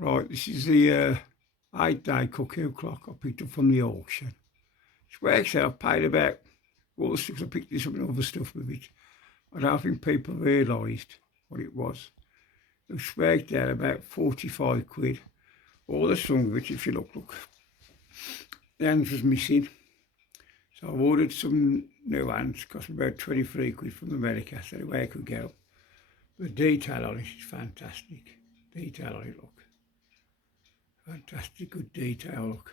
Right, this is the 8-day Cuckoo Clock I picked up from the auction. It works out, I've paid about all the stuff, I picked this up and other stuff with it. I don't think people realised what it was. It worked out about 45 quid. All the sum of it, if you look, the hands was missing. So I've ordered some new hands, cost me about 23 quid from America, so the way I could go. The detail on it is fantastic. Detail on it, look. Fantastic good detail, look.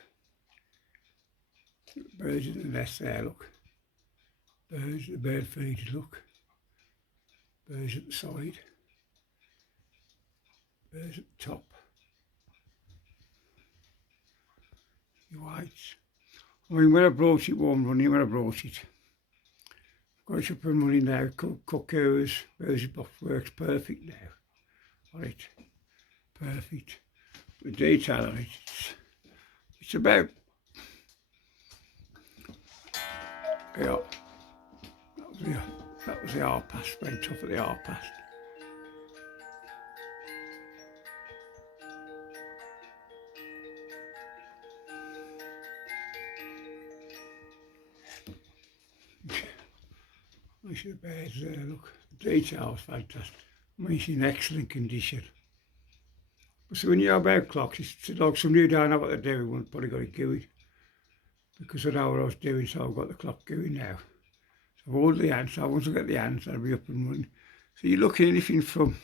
Birds in the nest there, look. Birds, the bird feeders, look. Birds at the side. Birds at the top. Your whites. I mean, when I brought it warm running, when I brought it, got it up and running now. Cuckoos, birds box works perfect now. On it. Perfect. The detail on it, it's about, yeah, that was the half past, went off at the half past. I see the birds there, look. The detail's fantastic. I mean, it's in excellent condition. But so when you have about clocks, it's like somebody who don't know what they're doing, one's probably got it going. Because I know what I was doing, so I've got the clock going now. So I've ordered the hands, so once I get the hands, I'll be up and running. So you're looking at anything from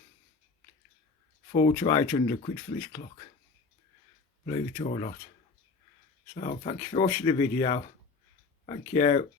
400 to 800 quid for this clock, believe it or not. So thank you for watching the video. Thank you.